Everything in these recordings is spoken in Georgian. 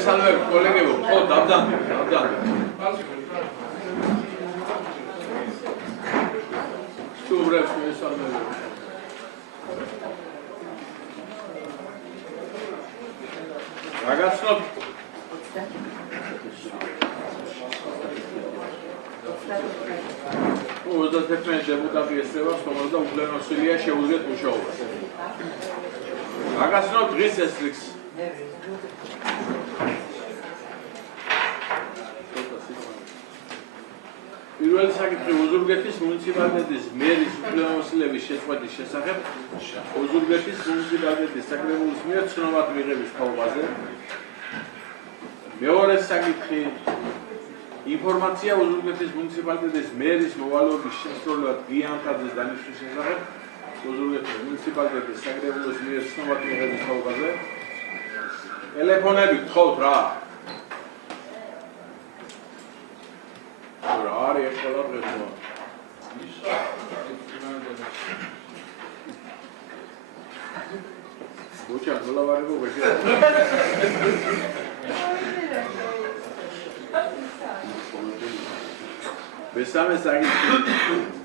მოგესალმებით კოლეგებო, ხო დავდანდი. სტუმრებს მოგესალმებით. Ragazzi, უზად თექნიკ დეპუტატი ესწრება სტომას და უფლებამოსილია შეუძლიათ მუშაობას. Ragazzi, დღის ესწრიქს. პირველი საკითხი ოზურგეთის მუნიციპალიტეტის მერის უფლებამოსილების შეწყვეტის შესახებ ოზურგეთის მუნიციპალიტეტის საკრებულოს მიერ ცნობად მიღების თაობაზე. მეორე საკითხი ინფორმაცია ოზურგეთის მუნიციპალიტეტის მერის მოვალეობის შესრულებად გიანთაძის დანიშვნის შესახებ ოზურგეთის მუნიციპალიტეტის საკრებულოს მიერ ცნობად მიღების თაობაზე. ტელეფონები გთხოვთ რა. Ari ekkola preso. Bucha, no la vargo porque. Besame sakitki.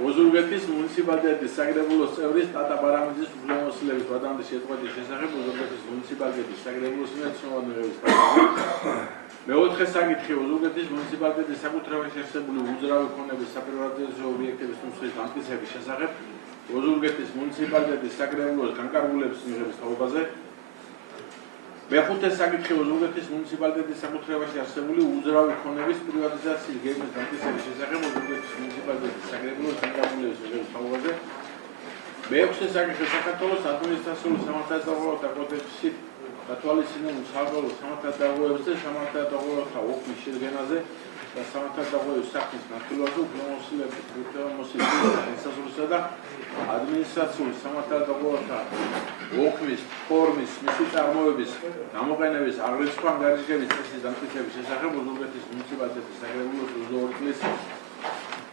ოზურგეთის მუნიციპალიტეტის საკრებულოს წევრის ტატა ბარამიძის უფლებამოსილების ვადამდე შეწყვეტის შესახებ ოზურგეთის მუნიციპალიტეტის საკრებულოს მიერ ცნობად მიღების თაობაზე. მეოთხე საკითხი ოზურგეთის მუნიციპალიტეტის საკუთრებაში არსებული უძრავი ქონების საპრივატიზაციო ობიექტების ნუსხის დამტკიცების შესახებ ოზურგეთის მუნიციპალიტეტის საკრებულოს განკარგულების მიღების თაობაზე. მეხუთე საკითხი ოზურგეთის მუნიციპალიტეტის საკუთრებაში არსებული უძრავი ქონების პრივატიზაციის გეგმის დამტკიცების შესახებ ოზურგეთის მუნიციპალიტეტის საკრებულოს განკარგულების მიღების თაობაზე. მეექვსე საკითხი საქართველოს ადმინისტრაციული სამართალდაღულებათა კოდექსის გათვალისწინებულ საბოლოო სამართალდაღულებებზე და სამართალდაღულებათა ყოფის შედგენაზე და სამართალდაღულებების საქმის განხილვაზე უფლებამოსილების შესასრულისა და ადმინისტრაციული სამართალდაღულებათა ყოფის ფორმის მისი წარმოების გამოყენების აღრიცხვა ანგარიშების წესის დამტკიცების შესახებ ოზურგეთის მუნიციპალიტეტის საკრებულოს 22 წლის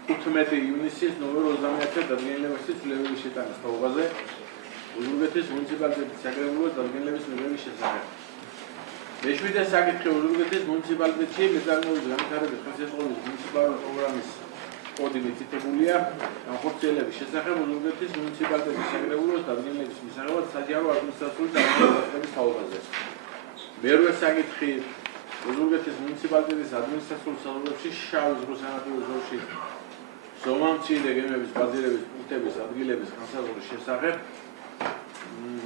15 ივნისის ნომერ 21-ზე დადგენილების ცვლილებების შეტანის თაობაზე. ოზურგეთის მუნიციპალიტეტის საკრებულოს დადგენილების მიღების შესახებ. მეშვიდე საკითხი ოზურგეთის მუნიციპალიტეტში მეტარნეულის განვითარების ხელშეწყობის მუნიციპალური პროგრამის კოდი მითითებულია განხორციელების შესახებ ოზურგეთის მუნიციპალიტეტის საკრებულოს დადგენილების მისაღებად საჯარო ადმინისტრაციული დახმარების თაობაზე. მერვე საკითხი ოზურგეთის მუნიციპალიტეტის ადმინისტრაციული საზღვრებში შავი ზღვის სანაპირო ზოლში ზომამცირე გემების ბაზირების პუნქტების ადგილების განსაზღვრის შესახებ.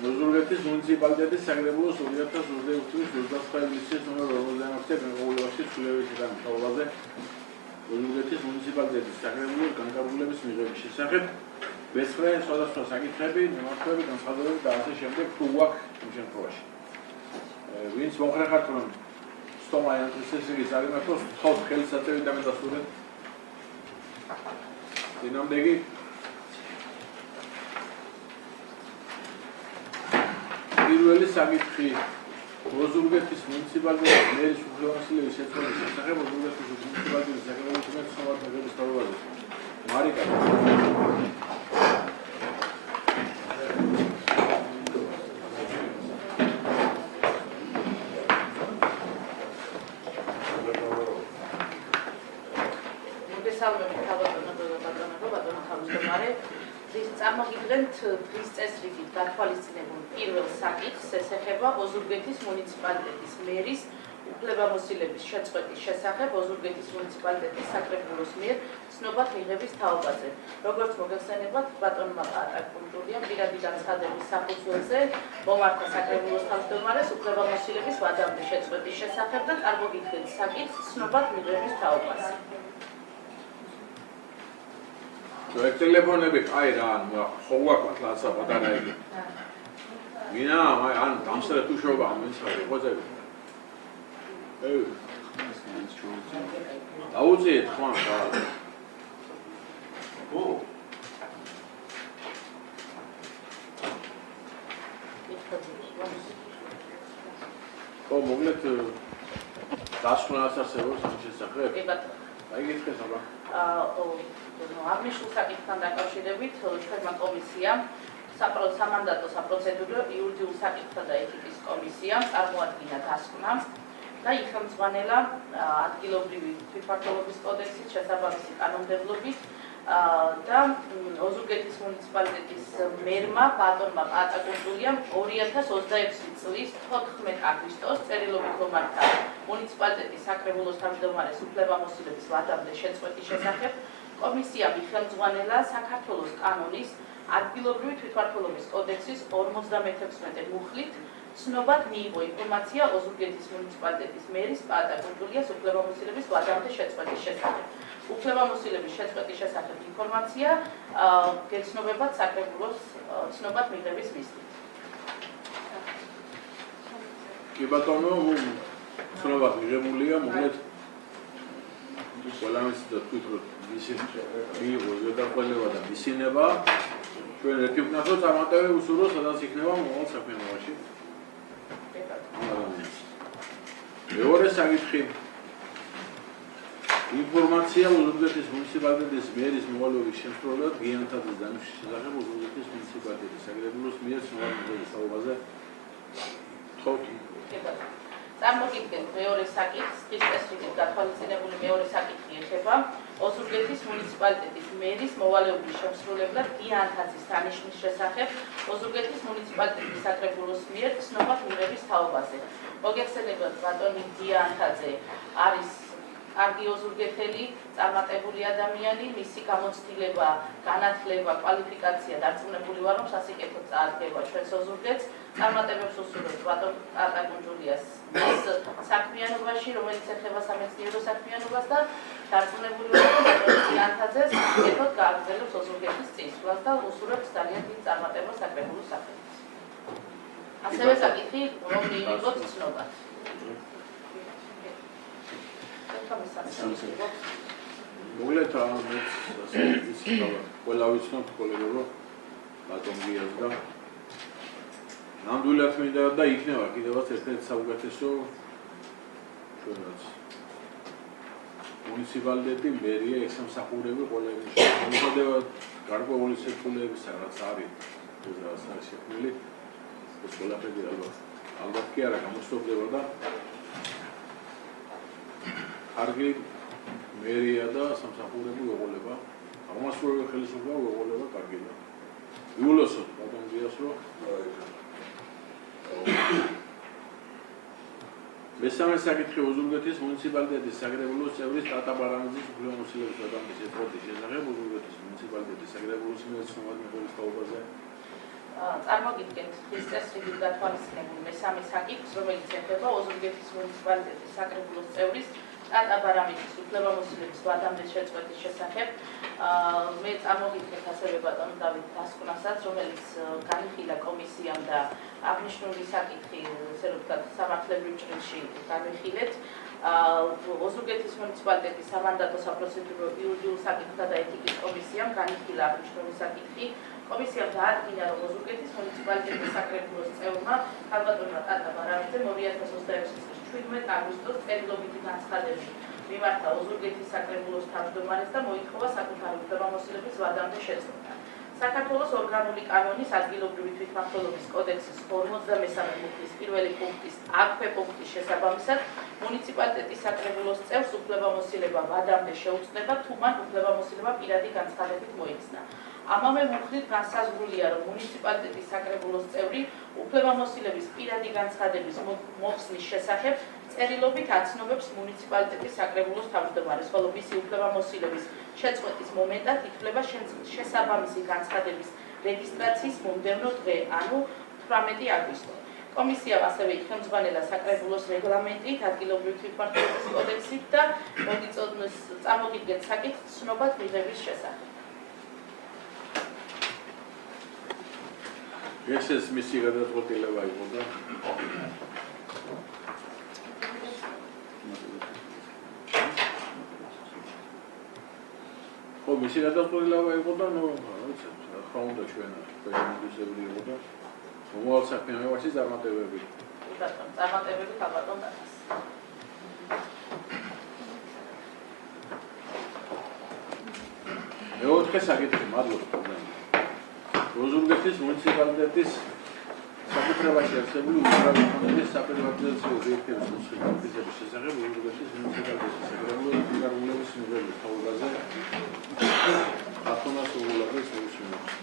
ოზურგეთის მუნიციპალიტეტის საკრებულოს 2022 წლის 29 ივნისის ნომერ 49-ზე განხორციელებაში ცვლილებების შეტანის თაობაზე. ოზურგეთის მუნიციპალიტეტის საკრებულოს განკარგულების მიღების შესახებ. მეცხრე სხვადასხვა საკითხები, მიმართულებით, განცხადებები და ასე შემდეგ თუ გვაქვს იმ შემთხვევაში. ვინც მომხრეხართ რომ სტომა ინტენსივი წარიმართოს, თხოვთ ხელისაწევით და მედასურეთ. დინამდეგი პირველი საკითხი ოზურგეთის მუნიციპალიტეტის მერის უფლებამოსილების შეწყვეტის შესახებ ოზურგეთის მუნიციპალიტეტის საკრებულოს მიერ ცნობად მიღების თაობაზე. მარიკა წარმოგიდგენთ დღის წესრიგით გათვალისწინებულ პირველ საკითხს, ეს ეხება ოზურგეთის მუნიციპალიტეტის მერის უფლებამოსილების შეწყვეტის შესახებ ოზურგეთის მუნიციპალიტეტის საკრებულოს მიერ ცნობად მიღების თაობაზე. როგორც მოგეხსენებათ, ბატონმა პატაკუნტურია პირადი განცხადების საფუძველზე მომართა საკრებულოს თავმჯდომარეს უფლებამოსილების ვადამდე შეწყვეტის შესახებ და წარმოგიდგენთ საკითხს ცნობად მიღების თაობაზე. ტელეფონები აი რა ხო გვაქვს რაღაცა პატარა იგი. მინა ან დამსრეთ უშობა მომსახურე ხოძები. აუძიეთ ხომ რა. მოგლეთ დასკვნას არსებობს ამ შესახებ? კი ბატონო. აიგეთ ხესაბა. აღნიშნულ საკითხთან დაკავშირებით ჩვენმა კომისიამ სამანდატო საპროცედურო იურიდიულ საკითხთა და ეთიკის კომისიამ წარმოადგინა დასკვნა და იხელმძღვანელა ადგილობრივი თვითმმართველობის კოდექსით შესაბამისი კანონმდებლობით და ოზურგეთის მუნიციპალიტეტის მერმა ბატონმა პატაკუნძულიამ 2026 წლის 14 აგვისტოს წერილობით მომართა მუნიციპალიტეტის საკრებულოს თავმჯდომარეს უფლებამოსილების ვადამდე შეწყვეტის შესახებ. კომისიამ იხელმძღვანელა საქართველოს კანონის ადგილობრივი თვითმმართველობის კოდექსის 56 მუხლით ცნობად მიიღო ინფორმაცია ოზურგეთის მუნიციპალიტეტის მერის პატაკუნძულიას უფლებამოსილების ვადამდე შეწყვეტის შესახებ. უფლებამოსილების შეწყვეტის შესახებ ინფორმაცია გეცნობებათ საკრებულოს ცნობად მიღების მიზნით. კი ბატონო, ცნობად მიღებულია, მოკლედ ყველამის და თვითონ ისინი მიიღო ზედაპირება და მისინება. ჩვენ ერთი ვკნახოთ წარმატებები უსურვო, სადაც იქნება მოვალ საქმიანობაში. მეორე საკითხი ინფორმაცია ოზურგეთის მუნიციპალიტეტის მერის მოვალეობის შემსრულებლად გიანთაძის დანიშნვის შესახებ ოზურგეთის მუნიციპალიტეტის საკრებულოს მიერ ცნობად მიღების საუბარზე თხოვთ. წარმოგიდგენთ მეორე საკითხს, ხის წესრიგით გათვალისწინებული მეორე საკითხი ეხება ოზურგეთის მუნიციპალიტეტის მერის მოვალეობის შემსრულებლად გიანთაძის დანიშნვის შესახებ ოზურგეთის მუნიციპალიტეტის საკრებულოს მიერ ცნობად მიღების თაობაზე. მოგეხსენებათ, ბატონი გიანთაძე არის კარგი ოზურგეთელი, წარმატებული ადამიანი, მისი გამოცდილება, განათლება, კვალიფიკაცია დარწმუნებული ვარ, რომ სასიკეთოდ წარდგება ჩვენს ოზურგეთს. წარმატებებს უსურვებთ ბატონ პატაკუნძულიას მის საქმიანობაში, რომელიც ეხება სამეცნიერო საქმიანობას და დარწმუნებული ვარ, რომ ბატონ გიანთაძეს სასიკეთოდ გააგრძელებს ოზურგეთის წინსვლას და უსურვებთ ძალიან დიდ წარმატებას საკრებულოს სახელით. ასევე საკითხი, რომ მიიღოთ ცნობა. მოკლედ ყველა ვიცნობთ კოლეგებო ბატონ გიას და ნამდვილად მინდა და იქნება კიდევაც ერთ-ერთი საუკეთესო ჩვენაც მუნიციპალიტეტი, მერია, ექსამსახურები ყველა მიუხედავად გარკვეული სირთულეების რაც არის შექმნილი ეს ყველაფერი ალბათ კი არა გამოსწორდება და კარგი მერია და სამსახურები უყოლება, აღმასრულებელი ხელისუფლება უყოლება კარგი და იულოსოთ ბატონ გიას რომ მესამე საკითხი ოზურგეთის მუნიციპალიტეტის საკრებულოს წევრის ტატა ბარანიძის უფლებამოსილების ვადამდე შეწყვეტის შესახებ ოზურგეთის მუნიციპალიტეტის საკრებულოს მიერ ცნობად მიღების თაობაზე. წარმოგიდგენთ ხის წესრიგით გათვალისწინებულ მესამე საკითხს, რომელიც ეხება ოზურგეთის მუნიციპალიტეტის საკრებულოს წევრის ტატა ბარანიძის უფლებამოსილების ვადამდე შეწყვეტის შესახებ. მე წარმოგიდგენთ ასევე ბატონ დავით დასკვნასაც, რომელიც განიხილა კომისიამ და აღნიშნული საკითხი, ესე რომ ვთქვათ, სამართლებრივ ჭრილში განვიხილეთ. ოზურგეთის მუნიციპალიტეტის სამანდატო საპროცედურო იურიდიულ საკითხთა და ეთიკის კომისიამ განიხილა აღნიშნული საკითხი. კომისიამ დაადგინა, რომ ოზურგეთის მუნიციპალიტეტის საკრებულოს წევრმა ქალბატონმა ტატა ბარანიძემ 2026 წლის 17 აგვისტოს წერილობითი განცხადებით მიმართა ოზურგეთის საკრებულოს თავმჯდომარეს და მოითხოვა საკუთარი უფლებამოსილების ვადამდე შეწყვეტა. საქართველოს ორგანული კანონის ადგილობრივი თვითმმართველობის კოდექსის 53 მუხლის პირველი პუნქტის აქვე პუნქტის შესაბამისად მუნიციპალიტეტის საკრებულოს წევრს უფლებამოსილება ვადამდე შეუწყვეტა, თუ მან უფლებამოსილება პირადი განცხადებით მოიხსნა. ამავე მუხლით განსაზღვრულია, რომ მუნიციპალიტეტის საკრებულოს წევრი უფლებამოსილების პირადი განცხადების მოხსნის შესახებ წერილობით აცნობებს მუნიციპალიტეტის საკრებულოს თავმჯდომარეს, ხოლო მისი უფლებამოსილების შეწყვეტის მომენტად ითვლება შესაბამისი განცხადების რეგისტრაციის მომდევნო დღე, ანუ 18 აგვისტო. კომისიამ ასევე იხელმძღვანელა საკრებულოს რეგლამენტით, ადგილობრივი თვითმმართველობის კოდექსით და წარმოგიდგენთ საკითხს ცნობად მიღების შესახებ. ეს მისი გადაწყვეტილება იყო და მისი გადაწყვეტილება იყო და რა უნდა ჩვენ პრეზიდენტები იყო და მოვალ საქმიანობაში წარმატებები. წარმატებები ქალბატონ ტატას. მეოთხე საკითხი, მადლობა. ოზურგეთის მუნიციპალიტეტის საკუთრებაში არსებული უძრავი ფონდის საპრივატიზაციო ობიექტების მოსახლეობის შესახებ ოზურგეთის მუნიციპალიტეტის საკუთრებულობის განკარგულების მიღების თავგაზე ათონას უღულაღის მოუსმინოს.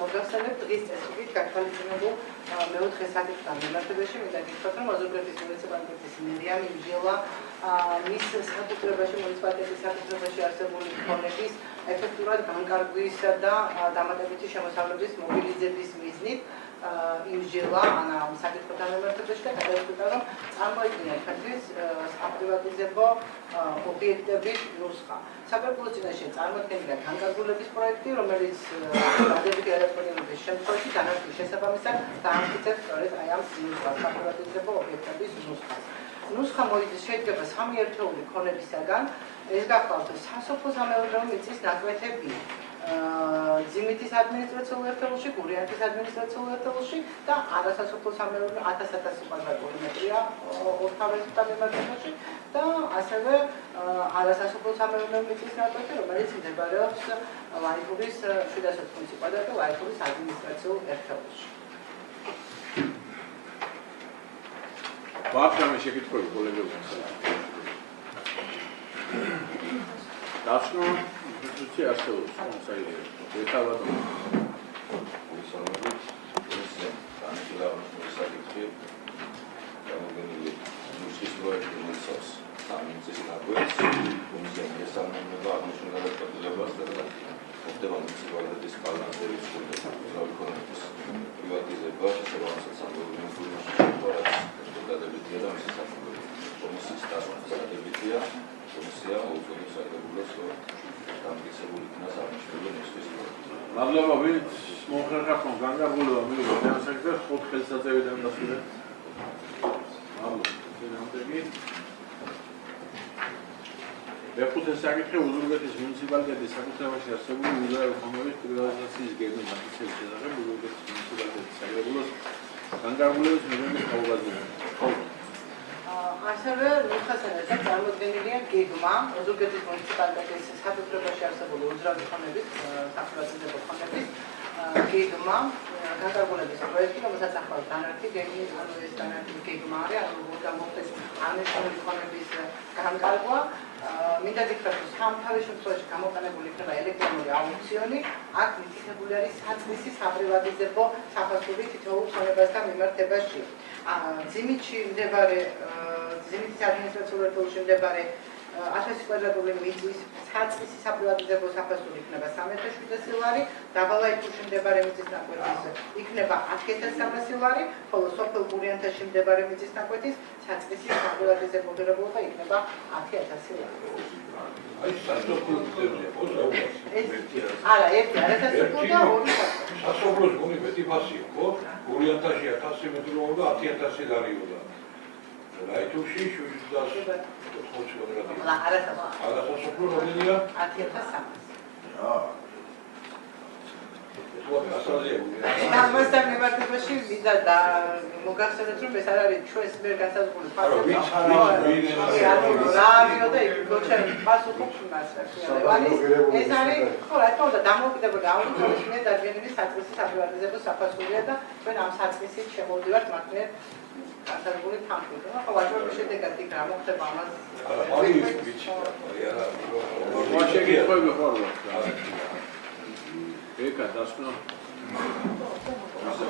მოგახსენებთ დღის წესრიგით გათვალისწინებულ მეოთხე საკითხთან მიმართებაში მინდა გითხრათ, რომ ოზურგეთის მუნიციპალიტეტის მერია მიიღება მის საკუთრებაში მუნიციპალიტეტის საკუთრებაში არსებული ფონების ეფექტურად განკარგვისა და დამატებითი შემოსავლების მობილიზების მიზნით იმსჯელა ამ საკითხთან მიმართებაში და გადაიხადა, რომ წარმოიდგინა ქართლის საპრივატიზებო ობიექტების ნუსხა. საკრებულოს წინაშე წარმოქმნილია განკარგულების პროექტი, რომელიც დადებითი გადაწყვეტილების შემთხვევაში დანარჩენ შესაბამისად დაამტკიცებს სწორედ აი ამ ნუსხას, საპრივატიზებო ობიექტების ნუსხას. ნუსხა შედგება სამი ერთეული ქონებისაგან, ეს გახლავთ სასოფლო-სამეურნეო მიწის ნაკვეთები ძიმითის ადმინისტრაციულ ერთეულში, გურიანთის ადმინისტრაციულ ერთეულში და არასასოფლო-სამეურნეო 1000 კვადრატული მეტრია ორთავესთან მიმართებაში და ასევე არასასოფლო-სამეურნეო მიწის ნაკვეთი, რომელიც მდებარეობს ლაიფურის 780 კვადრატი ლაიფურის ადმინისტრაციულ ერთეულში. ვახშამი შეკითხვები კოლეგებთან. დასკვნო ინსტიტუცია არსებობს საიდეო. ეთავად მისამებით განხილავების საკითხი გამოგონილი ნუსხის პროექტი მოიცავს სამი მიწის ნაკვეთს, რომელზეც ესალმება აღნიშნულ გადაწყვეტილებას და მოხდება მუნიციპალიტეტის კალენდრის უძრავი ფონდის პრივატიზება, შესაბამისად სამეურნეო გუნდში შეხვედრაც დადებითია და მისი საფუძველი კომისიის დასვენის დადებითია. კომისია აუწოდებს საკრებულოს დამტკიცებული იქნა აღნიშნული ნუსხის პროექტი. მადლობა, ვინც მომხრეხავთ განკარგულება მიიღო ამ საკითხს, ხუთ ხელსაწერიდან დასრულეთ. მადლობა. მეხუთე საკითხი ოზურგეთის მუნიციპალიტეტის საკუთრებაში არსებული უძრავი ფონდების პრივატიზაციის გეგმის დამტკიცების შესახებ ოზურგეთის მუნიციპალიტეტის საკრებულოს განკარგულების მიღების თავგადასავალი. ასევე ნუსხასთან ერთად წარმოდგენილია გეგმა ოზურგეთის მუნიციპალიტეტის საკუთრებაში არსებული უძრავი ფონდების საპრივატიზებო ფონდების გეგმა განკარგულების პროექტი, რომელსაც ახლავს დანარჩი გეგმის, ანუ ეს დანარჩი გეგმა არის, ანუ მოხდეს აღნიშნული ფონდების განკარგვა. მინდა გითხრათ, რომ სამთავის შემთხვევაში გამოყენებული იქნება ელექტრონული აუქციონი, აქ მითითებული არის საწმისი საპრივატიზებო საფასური თითოეულ ფონებასთან მიმართებაში. ძიმითში მდებარე ძიმითის ადმინისტრაციულ ერთეულში მდებარე 1000 კვადრატული მიწის საწმისი საპრივატიზებო საფასური იქნება 3700 ლარი, დაბალაიფურში მდებარე მიწის ნაკვეთის იქნება 10300 ლარი, ხოლო სოფელ გურიანთაში მდებარე მიწის ნაკვეთის საწმისი საპრივატიზებო ღირებულება იქნება 10000 ლარი. აი სასოფლო გზებია, ხო? არა, ერთი არასასოფლო და ორი სასოფლო. სასოფლოს გონი მეტი ფასია, ხო? გურიანთაში 1000 მეტრო და 10000 ლარიოდა. ლაიფურში 700 არასასოფლო რომელია? 10300. ამასთან მიმართებაში ვიდა და მოგახსენეთ, რომ ეს არ არის ჩვენს მიერ განსაზღვრული ფაქტი. რა არისო და იქ პასუხობს მას ეს არის, ხო, რა თქმა უნდა, დამოუკიდებელი აუდიტორის მიერ დადგენილი საწმისი საპრივატიზებო საფასურია და ჩვენ ამ საწმისით შემოვდივართ მათ მიერ განსაზღვრული ფაქტით. ხო, ვაჭრობის შედეგად იქ რა მოხდება ამას? შეკითხვები ხო არა? ეკა დასკვნო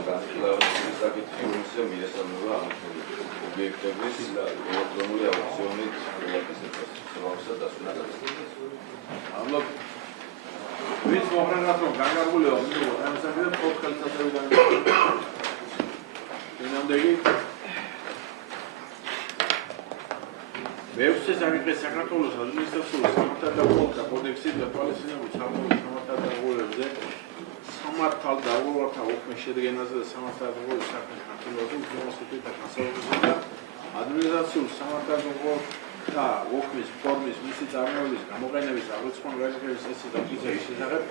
განხილავების საკითხი უმისია მიესალმება აღნიშნული ობიექტების ელექტრონული აუქციონით პრივატიზებას, შესაბამისად დასკვნა გადაწყვეტილებას. მადლობა. ვინც მომხრეხავთ, რომ განკარგულება მიიღო ამ საკითხს, ხუთ ხელსაწერიდან ინამდვილი მეექვსე საკითხი საქართველოს ადმინისტრაციული სამართალდამცავთა კოდექსის გათვალისწინებულ სამართალდამცავებზე სამართალდამცავთა უქმის შედგენაზე და სამართალდამცავთა საქმის განხილვაზე უზრუნველყოფის და განსაზღვრავებაზე და ადმინისტრაციულ სამართალდამცავ და ოქმის, ფორმის, მისი წარმოების, გამოყენების, აღრიცხვან გარიგების წესის დამტკიცების შესახებ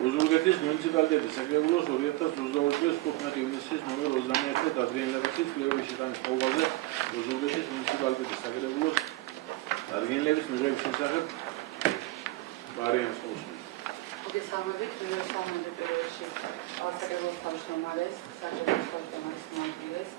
ოზურგეთის მუნიციპალიტეტის საკრებულოს 2022 წლის 15 ივნისის ნომერ 21-ზე დადგენილებაში ცვლილების შეტანის ყოველზე ოზურგეთის მუნიციპალიტეტის საკრებულოს დადგენილების მიღების შესახებ ვარიანტს უსმენთ. მოგესალმებით, მივესალმებით პირველში საკრებულოს თავმჯდომარეს, საკრებულოს თავმჯდომარის მოადგილეს,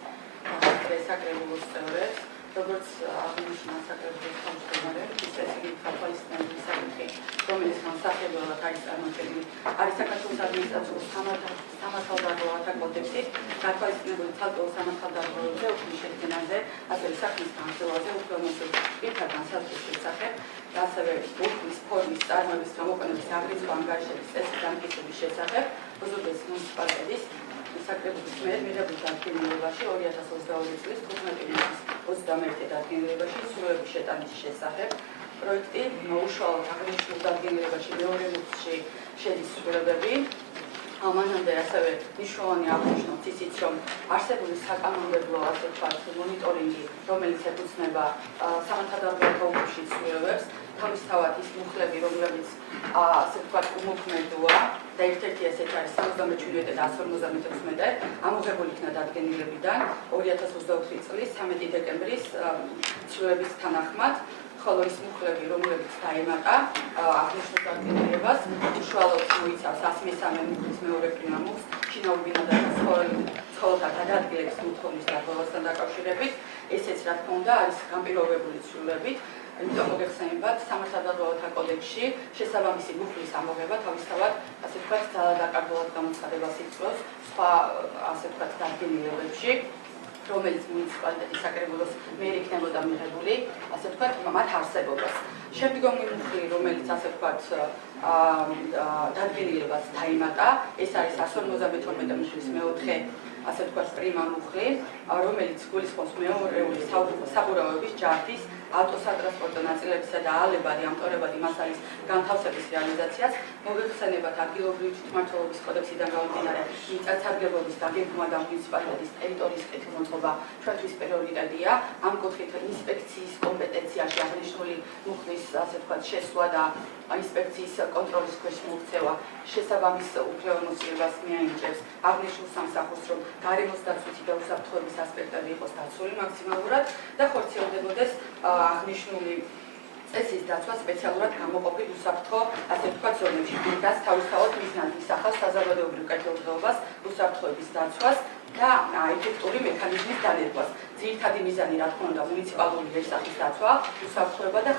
საკრებულოს წევრებს, როგორც აღნიშნა საკრებულოს თავმჯდომარე, ისე იგი თვალისწინებლის საკითხი, რომელიც განსახილველად არის წარმოჩენილი, არის საქართველოს ადმინისტრაციის სამართალდარღვევათა კოდექსით, გათვალისწინებული ცალკეულ სამართალდარღვევებზე, ოქმის შედგენაზე, ასევე საქმის განხილვაზე, უფლებამოსილ პირთა განსაზღვრის შესახებ, და ასევე ოქმის ფორმის წარმოების გამოყენების აღრიცხვა ანგარიშების წესის დამტკიცების შესახებ, ოზურგეთის მუნიციპალიტეტის საკრებულოს მიერ მიღებულ დადგენილებაში 2022 წლის 15 ივნისის 21 დადგენილებაში ცვლილების შეტანის შესახებ პროექტი უშუალოდ აღნიშნულ დადგენილებაში მეორე მუხლში შედის ცვლილებები. მანამდე ასევე მნიშვნელოვანი აღნიშნოთ ისიც, რომ არსებული საკანონმდებლო ასე ვთქვათ მონიტორინგი, რომელიც ეკუთვნება სამართალდარღვევათა ოფისში ცვლილებებს, თავისთავად ის მუხლები, რომლებიც ასე ვთქვათ უმოქმედოა და ერთ-ერთი ესეთი არის 77 და 156 ამოღებული იქნა დადგენილებიდან 2024 წლის 13 დეკემბრის ცვლილების თანახმად, ხოლო ის მუხლები, რომლებიც დაემატა აღნიშნულ დადგენილებას, უშუალოდ მოიცავს 103 მუხლის მეორე პრიმამულს, შინაურ ბინადართა ცხოველთა გადაადგილების მოთხოვნის დარღვევასთან დაკავშირებით, ესეც რა თქმა უნდა არის განპირობებული ცვლილებით. იმიტომ მოგეხსენებათ, სამართალდარღვევათა კოდექსში შესაბამისი მუხლის ამოღება თავისთავად, ასე ვთქვათ, დაკარგულად გამოცხადებას იწვევს სხვა, ასე ვთქვათ, დადგენილებებში, რომელიც მუნიციპალიტეტის საკრებულოს მიერ იქნებოდა მიღებული, ასე ვთქვათ, მათ არსებობას. შემდგომი მუხლი, რომელიც ასე ვთქვათ, დადგენილებას დაემატა, ეს არის 152 მუხლის მეოთხე, ასე ვთქვათ, პრიმა მუხლი, რომელიც გულისხმობს მეორეული საბურავების ჯარდის ავტოსატრანსპორტო ნაწილებისა და ალებადი ამტვრევადი მასალის განთავსების რეალიზაციას, მოგეხსენებათ ადგილობრივი თვითმმართველობის კოდექსიდან გამომდინარე მიწათსარგებლობის დაგეგმვა და მუნიციპალიტეტის ტერიტორიის კეთილმოწყობა ჩვენთვის პრიორიტეტია. ამ კუთხით ინსპექციის კომპეტენციაში აღნიშნული მუხლის, ასე ვთქვათ, შესვლა და ინსპექციის კონტროლის ქვეშ მოქცევა შესაბამის უფლებამოსილებას მიენიჭებს აღნიშნულ სამსახურს, რომ გარემოს დაცვითი და უსაფრთხოების ასპექტები იყოს დაცული მაქსიმალურად და ხორციელდებოდეს აღნიშნული წესის დაცვა სპეციალურად გამოყოფილ უსაფრთხო, ასე ვთქვათ, ზონებში. რაც თავისთავად მიზნად ისახავს საზოგადოებრივ კეთილდღეობას, უსაფრთხოების დაცვას და ეფექტური მექანიზმის დანერგვას. ძირითადი მიზანი, რა თქმა უნდა, მუნიციპალური ერთსახის დაცვა, უსაფრთხოება და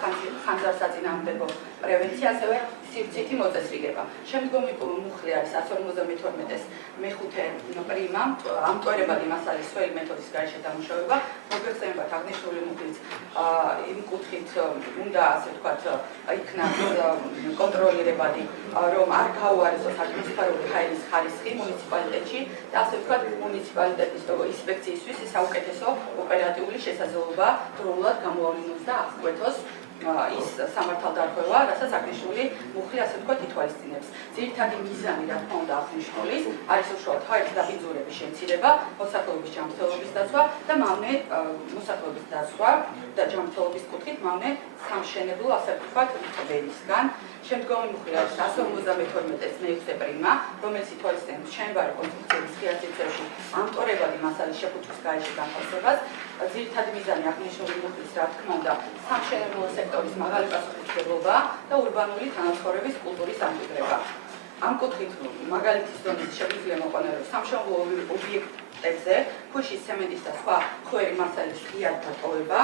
ხანძარსაწინააღმდეგო პრევენცია, ასევე სივრცითი მოწესრიგება. შემდგომი მუხლი არის 152-ის მეხუთე პრიმა, ამტვერებადი მასალის სხველი მეთოდის გარეშე დამუშავება. მოგეხსენებათ, აღნიშნული მუხლიც იმ კუთხით უნდა, ასე ვთქვათ, იქნას კონტროლირებადი, რომ არ გაუარესოს ატმოსფერული ჰაერის ხარისხი მუნიციპალიტეტში და, ასე ვთქვათ, მუნიციპალიტეტის ინსპექციისთვის საუკეთესო ოპერატიული შესაძლებლობა დროულად გამოავლინოს და აღკვეთოს ის სამართალდარღვევა, რასაც აღნიშნული მუხლი, ასე ვთქვათ, ითვალისწინებს. ძირითადი მიზანი, რა თქმა უნდა, აღნიშნულის არის უშუალოდ ჰაერის დაბინძურების შემცირება, მოსახლეობის ჯანმრთელობის დაცვა და მავნე მოსახლეობის დაცვა და ჯანმრთელობის კუთხით მავნე სამშენებლო, ასე ვთქვათ, მწვერისგან. შემდგომი მუხლი არის 152-ის მეექვსე პრიმა, რომელიც ითვალისწინებს მშენებარე კონსტრუქციების ხიათიცებში ამტვერებადი მასალის შეფუთვის გარეშე განთავსებას. ძირითადი მიზანი აღნიშნული მუხლის, რა თქმა უნდა, სამშენებლო სექტორის მაღალი პასუხისმგებლობა და ურბანული თანაცხოვრების კულტურის ამტკიცება. ამ კუთხით მაგალითის დონის შეგვიძლია მოყვანილოს სამშენებლო ობიექტებზე ქვიშის, ცემენტის და სხვა ხვერი მასალის ღიად დატოვება,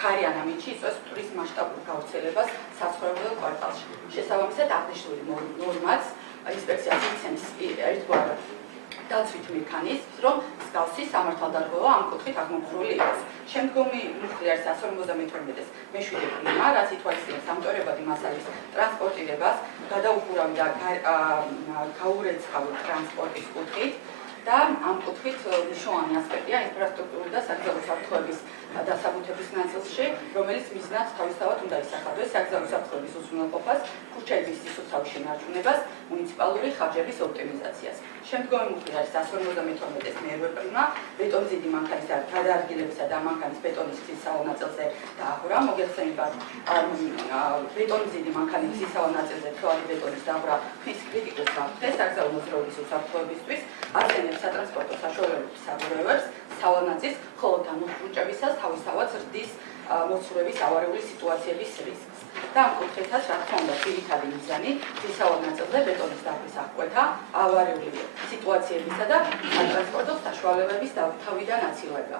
ქარი ან ამინდში იწვევს მტვრის მასშტაბურ გავრცელებას საცხოვრებელ კვარტალში. შესაბამისად აღნიშნული ნორმაც ინსპექციას იცემს ერთგვარ დაცვით მექანიზმს, რომ მსგავსი სამართალდარღვევა ამ კუთხით აღმოფხვრული იყოს. შემდგომი მუხლი არის 152-ის მეშვიდე პრიმა, რაც ითვალისწინებს ამტვერებადი მასალის ტრანსპორტირებას, გადაუხურავი და გაურეცხავი ტრანსპორტის კუთხით და ამ კუთხით მნიშვნელოვანი ასპექტია ინფრასტრუქტურული და საგზაო საფრთხეების დასაბუთების ნაწილში, რომელიც მიზნად თავისთავად უნდა ისახავდეს საგზაო საფრთხეების უზრუნველყოფას, ქუჩების სიცოცხლის შენარჩუნებას, მუნიციპალური ხარჯების ოპტიმიზაციას. შემდგომი მუხლი არის 152-ის მერვე პრიმა, ბეტონზიდი მანქანის გადაადგილებისა და მანქანის ბეტონის გზის სავალ ნაწილზე დააღვრა, მოგეხსენებათ ბეტონზიდი მანქანის გზის სავალ ნაწილზე თვალი ბეტონის დააღვრა ხის კრიტიკულს გახდეს საგზავნო მოძრაობის უსაფრთხოებისთვის, ასენებს სატრანსპორტო საშუალებების საბურავებს, სავალ ნაწილს, ხოლო დამოუკიდებლობისას თავისთავად ზრდის მოცურების ავარიული სიტუაციების რისკს. და ამ კუთხითაც რა თქმა უნდა ძირითადი მიზანი გზისავალ ნაწილზე ბეტონის დაბრის აღკვეთა, ავარიული სიტუაციებისა და სატრანსპორტო საშუალებების თავიდან აცილება.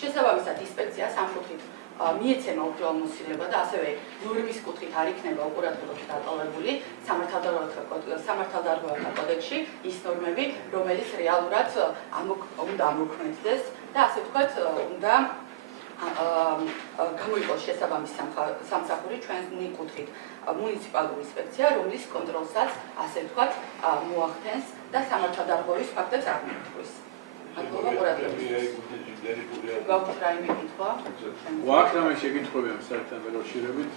შესაბამისად ინსპექცია ამ კუთხით მიეცემა უფლებამოსილება და ასევე ნორმის კუთხით არ იქნება უყურადღებოდ დატოვებული სამართალდარღვევათა კოდექსში ის ნორმები, რომელიც რეალურად უნდა ამოქმედდეს და ასე ვთქვათ, უნდა გამოიყოს შესაბამის სამსახური ჩვენი კუთხით მუნიციპალური ინსპექცია, რომლის კონტროლსაც ასე ვთქვათ მოახდენს და სამართალდარღვევის ფაქტებს აღმოაჩენს. მადლობა ყურადღებისთვის. გვაქვს რაიმე კითხვა? გვაქვს რამე შეკითხვები ამ საერთთან დაკავშირებით?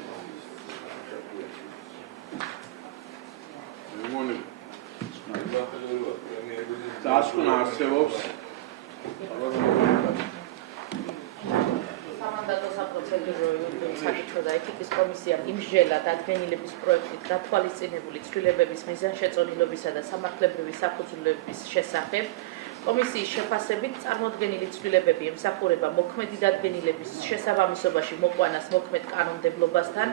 დასკვნა არსებობს. სამანდატო საპროცედურო საკითხო და ეთიკის კომისიამ იმსჯელა დადგენილების პროექტით გათვალისწინებული ცვლილებების მიზანშეწონილობისა და სამართლებრივი საფუძვლების შესახებ კომისიის შეფასებით წარმოდგენილი ცვლილებები ემსახურება მოქმედი დადგენილების შესაბამისობაში მოყვანას მოქმედ კანონმდებლობასთან,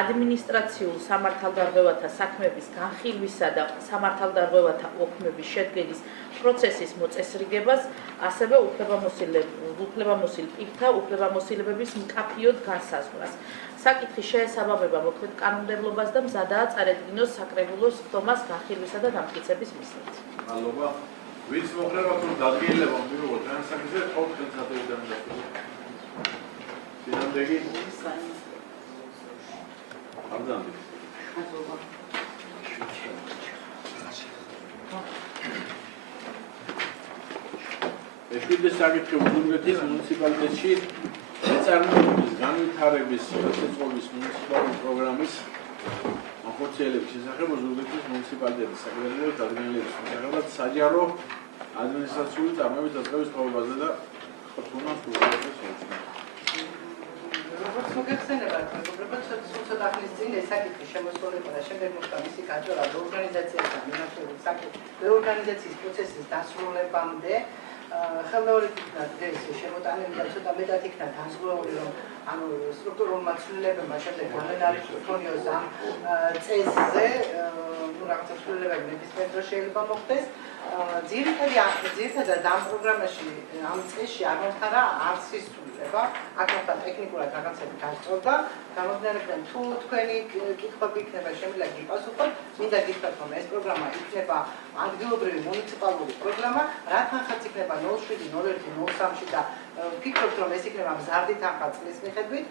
ადმინისტრაციულ სამართალდარღვევათა საქმეების განხილვისა და სამართალდარღვევათა უქმების შედგენის პროცესის მოწესრიგებას, ასევე უფლებამოსილ პირთა უფლებამოსილებების მკაფიოდ განსაზღვრას. საკითხი შეესაბამება მოქმედ კანონმდებლობას და მზადაა წარადგინოს საკრებულოს ხდომას განხილვისა და დამტკიცების მიზნით. მადლობა. ვინც მოხდება თუ დადგენილება მიიღოთ ამ საკითხზე, ხო ხელსაყრელი დამოკიდებული. სინამდვილე აბდამი. მადლობა. ეშვიდე საკითხი უზურგეთის მუნიციპალიტეტში წარმოების განვითარების შეწყობის მუნიციპალური პროგრამის ახორციელების შესახებ უზურგეთის მუნიციპალიტეტის საკრებულოს დადგენილების შესახებ საჯარო ადმინისტრაციული წარმოების დაწყების ყოველბაზე და ხუთუნას უზურგეთის როგორც მოგეხსენებათ, მეგობრებო, ცოტა ხნის წინ ეს საკითხი შემოსულიყო და შემდეგ მოხდა მისი გაჭრა რეორგანიზაციასთან მიმართული საკითხი. რეორგანიზაციის პროცესის დასრულებამდე ხელმეორედ იქნა დღეს შემოტანილი და ცოტა მეტად იქნა განსხვავებული, რომ ანუ სტრუქტურულმა ცვლილებებმა შემდეგ განმენარიც გქონიოს ამ წესზე, ну რაღაცა ცვლილებები ნებისმიერ დროს შეიძლება მოხდეს. ძირითადად ამ პროგრამაში, ამ წესში არ მომხდარა არც ის ცვლილება, აქ მოხდა ტექნიკურად რაღაცები გასწორდა, გამოგნებდნენ თუ თქვენი კითხვები იქნება შემიძლია გიპასუხოთ, მინდა გითხრათ, რომ ეს პროგრამა იქნება ადგილობრივი მუნიციპალური პროგრამა, რა თანხაც იქნება 07-01-03-ში და ვფიქრობთ, რომ ეს იქნება მზარდი თანხა წლის მიხედვით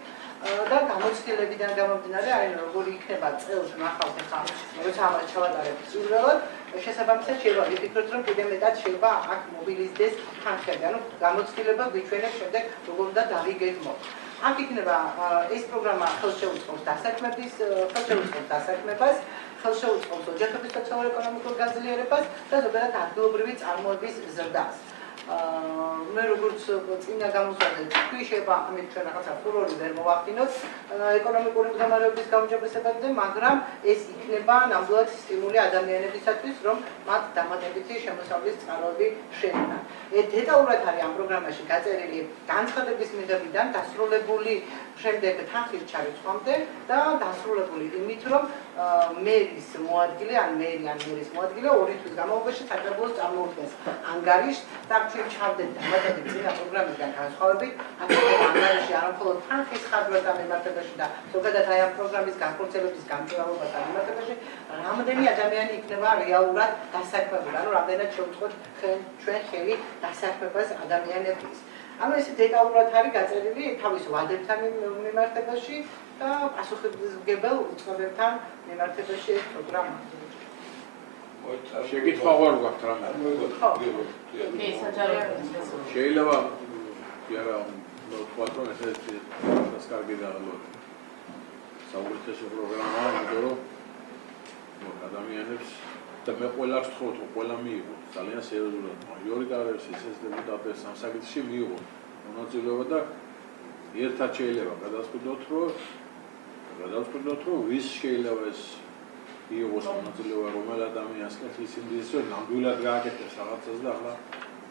და გამოცდილებიდან გამომდინარე, აი როგორი იქნება წელს ნახავთ ახლა, როცა ამას ჩავატარებთ პირველად, შესაბამისად შეიძლება ვიფიქროთ, რომ კიდევ მეტად შეიძლება აქ მობილიზდეს თანხები, ანუ გამოცდილება გვიჩვენებს შემდეგ როგორ უნდა დავიგეგმოთ. აქ იქნება ეს პროგრამა ხელშეუწყობს დასაქმებას, ხელშეუწყობს ოჯახების სოციალურ-ეკონომიკურ გაძლიერებას და ზოგადად ადგილობრივი წარმოების ზრდას. მე როგორც წინა გამოსვლაზე თქვი, შეიძლება ამით ჩვენ რაღაცა ფურორი ვერ მოვახდინოთ ეკონომიკური მდგომარეობის გაუმჯობესებაზე, მაგრამ ეს იქნება ნამდვილად სტიმული ადამიანებისათვის, რომ მათ დამატებითი შემოსავლის წყაროები შეექმნათ. დეტალურად არის ამ პროგრამაში გაწერილი განცხადების მიღებიდან დასრულებული შემდეგ თანხის ჩარიცხვამდე და დასრულებული იმით, რომ მერის მოადგილე, ან მერის მოადგილე 2 თვის განმავლობაში საკრებულოს წარმოუდგენს ანგარიშს. საერთოდ ჩავდეთ დამატებით წინა პროგრამისგან განსხვავებით, აქედან ანგარიში არამხოლოდ თანხის ხარჯვასთან მიმართებაში და ზოგადად აი ამ პროგრამის განხორციელების გამჭვირვალობასთან მიმართებაში, რამდენი ადამიანი იქნება რეალურად დასაქმებული, ანუ რამდენად შევწყვეტ ჩვენ ხელი დასაქმებას ადამიანების. ანუ ეს დეტალურად არის გაწერილი თავის ვადებთან მიმართებაში და პასუხისმგებელ უწყებებთან მიმართებაში ეს პროგრამა. შეკითხვა ვარ გვაქვს რამე. შეიძლება არა ვთქვათ, რომ ეს კარგი და საუკეთესო პროგრამაა, იმიტომ რომ ადამიანებს და მე ყველას ვთხოვთ, რომ ყველა მიიღო ძალიან სერიოზულად. მაიორი კარერში ეს დეპუტატებს ამ საკითხში მიიღო მონაწილეობა და ერთად შეიძლება გადავწყვიტოთ, რომ ვის შეიძლება ეს მიიღოს მონაწილეობა, რომელ ადამიანს ის იმდის, რომ ნამდვილად გააკეთებს რაღაცას და ახლა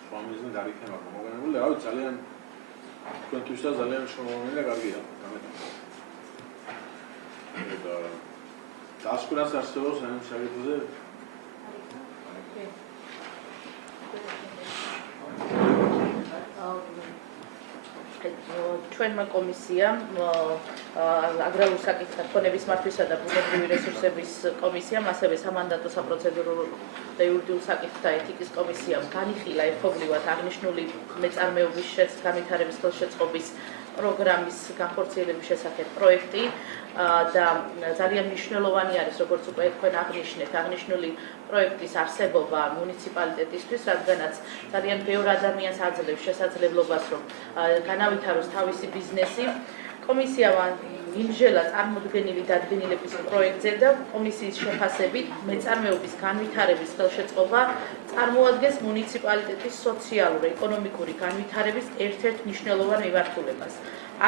სხვა მიზნად არ იქნება გამოგონებული. რავი, ძალიან თქვენთვისაც ძალიან მნიშვნელოვანი და კარგია. და დასკვნას არსებობს ამ საკითხზე ჩვენმა კომისიამ აგრარულ საკითხთა ქონების მართვისა და ბუნებრივი რესურსების კომისიამ, ასევე სამანდატო საპროცედურო და იურიდიულ საკითხთა ეთიკის კომისიამ განიხილა ერთობლივად აღნიშნული მეწარმეობის განვითარების ხელშეწყობის პროგრამის განხორციელების შესახებ პროექტი და ძალიან მნიშვნელოვანი არის, როგორც უკვე თქვენ აღნიშნეთ, აღნიშნული პროექტის არსებობა მუნიციპალიტეტისთვის, რადგანაც ძალიან ბევრ ადამიანს აძლევს შესაძლებლობას, რომ განავითაროს თავისი ბიზნესი. კომისიამ იმჟელა წარმოდგენილი დადგენილების პროექტზე და კომისიის შეფასებით მეწარმეობის განვითარების ხელშეწყობა წარმოადგენს მუნიციპალიტეტის სოციალურ-ეკონომიკური განვითარების ერთ-ერთ მნიშვნელოვან მიმართულებას.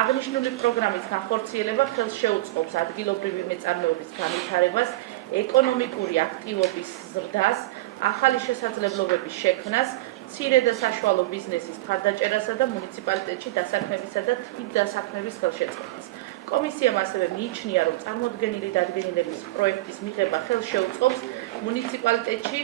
აღნიშნული პროგრამის განხორციელება ხელს შეუწყობს ადგილობრივი მეწარმეობის განვითარებას, ეკონომიკური აქტივობის ზრდას, ახალი შესაძლებლობების შექმნას, მცირე და საშუალო ბიზნესის მხარდაჭერასა და მუნიციპალიტეტში დასაქმებისა და თვითდასაქმების ხელშეწყობას. კომისიამ ასევე მიიჩნია, რომ წარმოდგენილი დადგენილების პროექტის მიღება ხელს შეუწყობს მუნიციპალიტეტში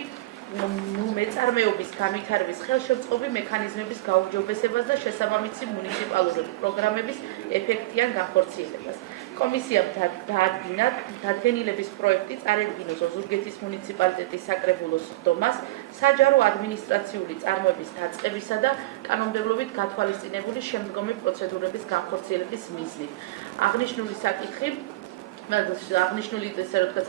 მეწარმეობის განვითარების ხელშეწყობი მექანიზმების გაუმჯობესებას და შესაბამისი მუნიციპალური პროგრამების ეფექტიან განხორციელებას. კომისიამ დაადგინა დადგენილების პროექტი წარედგინოს ოზურგეთის მუნიციპალიტეტის საკრებულოს სხდომას საჯარო ადმინისტრაციული წარმოების დაწყებისა და კანონმდებლობით გათვალისწინებული შემდგომი პროცედურების განხორციელების მიზნით. აღნიშნული საკითხი აღნიშნული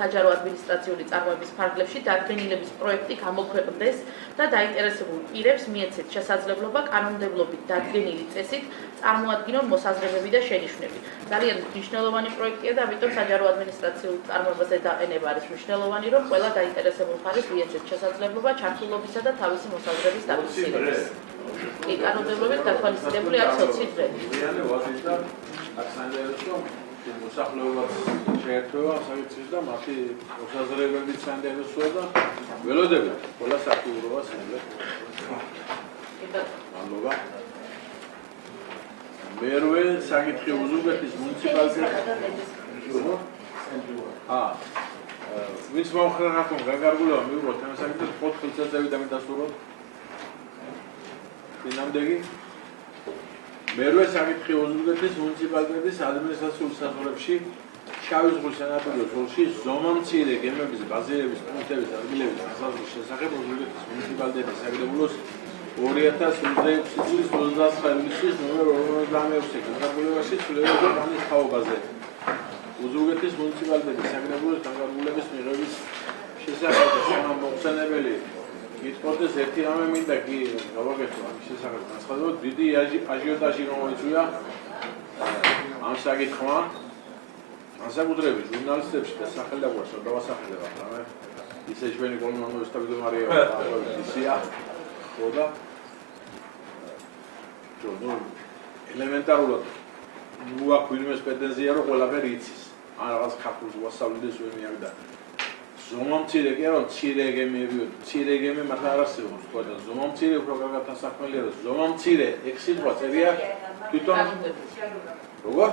საჯარო ადმინისტრაციული წარმოების ფარგლებში დადგენილების პროექტი გამოქვეყნდეს და დაინტერესებულ პირებს მიეცეთ შესაძლებლობა კანონმდებლობით დადგენილი წესით წარმოადგინონ მოსაზრებები და შენიშვნები. ძალიან მნიშვნელოვანი პროექტია და ამიტომ საჯარო ადმინისტრაციულ წარმოებაზე დაყენება არის მნიშვნელოვანი, რომ ყველა დაინტერესებულ მხარეს მიეცეთ შესაძლებლობა ჩართულობისა და თავისი მოსაზრების დაფიქსირებას. კი, კანონმდებლობით გათვალისწინებული არის 20 დღე. მოსახლეობას შეერთება საკითხის და მათი მოსაზრებებით საინტერესოა და ველოდებით ყველა საქმიანობას ეხება. მადლობა. მერვე საკითხი ოზურგეთის მუნიციპალიტეტის ვინც მომხრა რატომ გაგარგულება მივიღოთ ამ საკითხს 4 წელიწადები დამიდასტუროთ. დინამდეგი მერვე საკითხი ოზურგეთის მუნიციპალიტეტის ადმინისტრაციულ საზღვრებში შავი ზღვის სანაპირო ზოლში ზომამცირე გემების ბაზირების პუნქტების ადგილების დასაზღვრის შესახებ ოზურგეთის მუნიციპალიტეტის საკრებულოს 2026 წლის 29 ივლისის ნომერ 46 განკარგულებაში ცვლილებები განის თაობაზე. ოზურგეთის მუნიციპალიტეტის საკრებულოს განკარგულების მიღების შესახებ მოხსენებელი გიტყოდეს ერთი რამე მინდა კი გავაკეთო ამის შესახებ განცხადება დიდი აჟიოტაჟი გამოიწვია ამ საკითხმა განსაკუთრებით ჟურნალისტებში და სახელდაგვარს რომ დავასახელებ ახლა ისე ჩვენი კომუნალური თავმჯდომარეა ისია ხოდა ნუ ელემენტარულად ნუ აქ ვინმეს პრეტენზია რომ ყველაფერი იცის ან რაღაც ქართულს ვასწავლიდეს ვინმე და ზომამცირე კი არა, მცირე გემი მართლა არ არსებობს, თქვა და ზომამცირე უფრო კარგად დასაქმელია და ზომამცირე ეგ სიტყვა წერია თვითონ როგორ?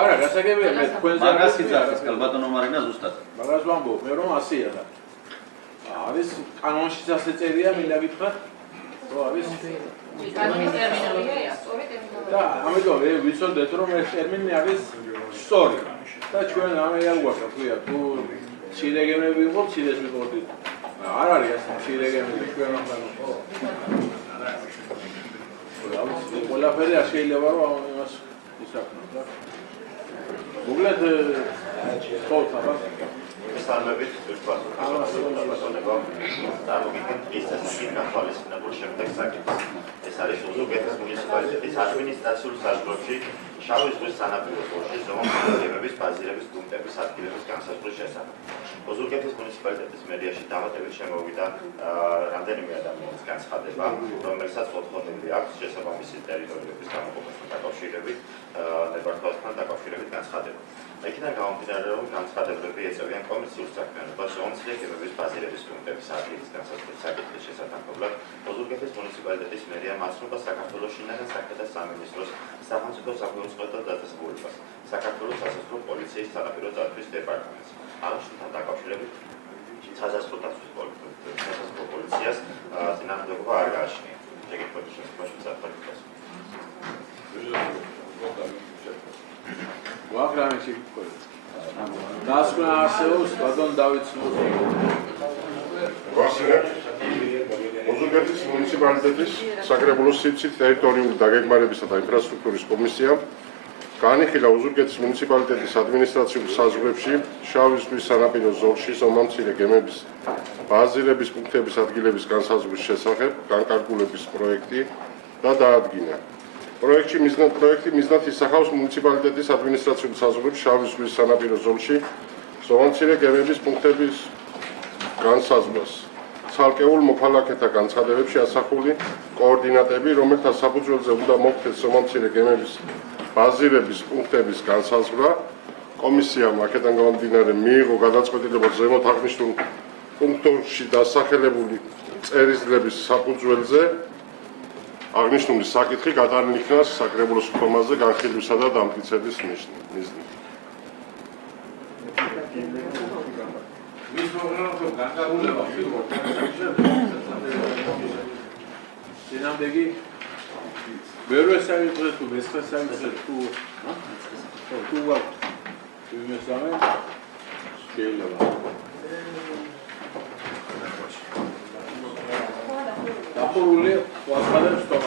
არა, გასაგებია მე თქვენზე მაგას იცახეს გალბატონო მარინა ზუსტად. მაგას ვამბობ, მე რომ ასეა და არის კანონშიც ასე წერია, მინდა გითხრათ, რომ არის კანონის ტერმინოლოგია. და ამიტომ ვიცოდეთ რომ ეს ტერმინი არის სწორი და ჩვენ ამე არ გვაქვს თუ მცირე გემები იყო მცირეს ვიყავდით არ არის ეს მცირე გემები ჩვენ ახლა ყველაფერი არ შეიძლება რომ ამას ისახნოთ და მოკლედ მესამებით წარმოგიდგენთ ის წესით გათვალისწინებულ შემდეგ საკითხს. ეს არის უზურგეთის მუნიციპალიტეტის ადმინისტრაციულ საზღვრებში შავი ზღვის სანაპირო ზოლში ზომის ბაზირების პუნქტების ადგილების განსაზღვრის შესახებ. უზურგეთის მუნიციპალიტეტის მერიაში დამატებით შემოვიდა რამდენიმე ადამიანის განცხადება, რომელსაც მოთხოვნილი აქვს შესაბამისი ტერიტორიების გამოყოფასთან დაკავშირებით, ნებართვასთან დაკავშირებით განცხადება. Იქიდან გამომდინარე, რომ განცხადებები ეწევიან კომერციულ საქმიანობას, ომცლე გემების ბაზირების პუნქტების ადგილის განსაზღვრის საკითხის შესათანხმებლად, ოზურგეთის მუნიციპალიტეტის მერია მაცნობა საქართველოს შინაგან საქმეთა სამინისტროს, სახელმწიფო საქვეუწყებო დაწესებულებას, საქართველოს სასაზღვრო პოლიციის სანაპირო დაცვის დეპარტამენტს. აღნიშნულთან დაკავშირებით სასაზღვრო დაცვის პოლიციას წინააღმდეგობა არ გააჩნია. შეკითხვების შესახებ საფრთხეს. ვაგრამი შეკითხვები. დასკვნა არსებობს ბატონ დავით სმოლიძე. ოზურგეთის მუნიციპალიტეტის საკრებულოს სივრცით ტერიტორიული დაგეგმარებისა და ინფრასტრუქტურის კომისიამ განიხილა ოზურგეთის მუნიციპალიტეტის ადმინისტრაციულ საზღვრებში შავი ზღვის სანაპირო ზოლში ზომამცირე გემების ბაზირების პუნქტების ადგილების განსაზღვრის შესახებ განკარგულების პროექტი და დაადგინა. პროექტი მიზნად ისახავს მუნიციპალიტეტის ადმინისტრაციულ საზღვრებში შავი ზღვის სანაპირო ზოლში ზომამცირე გემების პუნქტების განსაზღვრას. ცალკეულ მოქალაქეთა განცხადებებში ასახული კოორდინატები, რომელთა საფუძველზე უნდა მოხდეს ზომამცირე გემების ბაზირების პუნქტების განსაზღვრა, კომისიამ აქედან გამომდინარე მიიღო გადაწყვეტილება ზემოთ აღნიშნულ პუნქტებში დასახელებული წერილების საფუძველზე აღნიშნული საკითხი გატანილი იქნა საკრებულოს ფორმაზე განხილვისა და დამტკიცების მიზნით. წინამდეგი მეორე საკითხი თუ მესამე საკითხი თუ მესამე შეიძლება დაპურული ვასხადებს თომა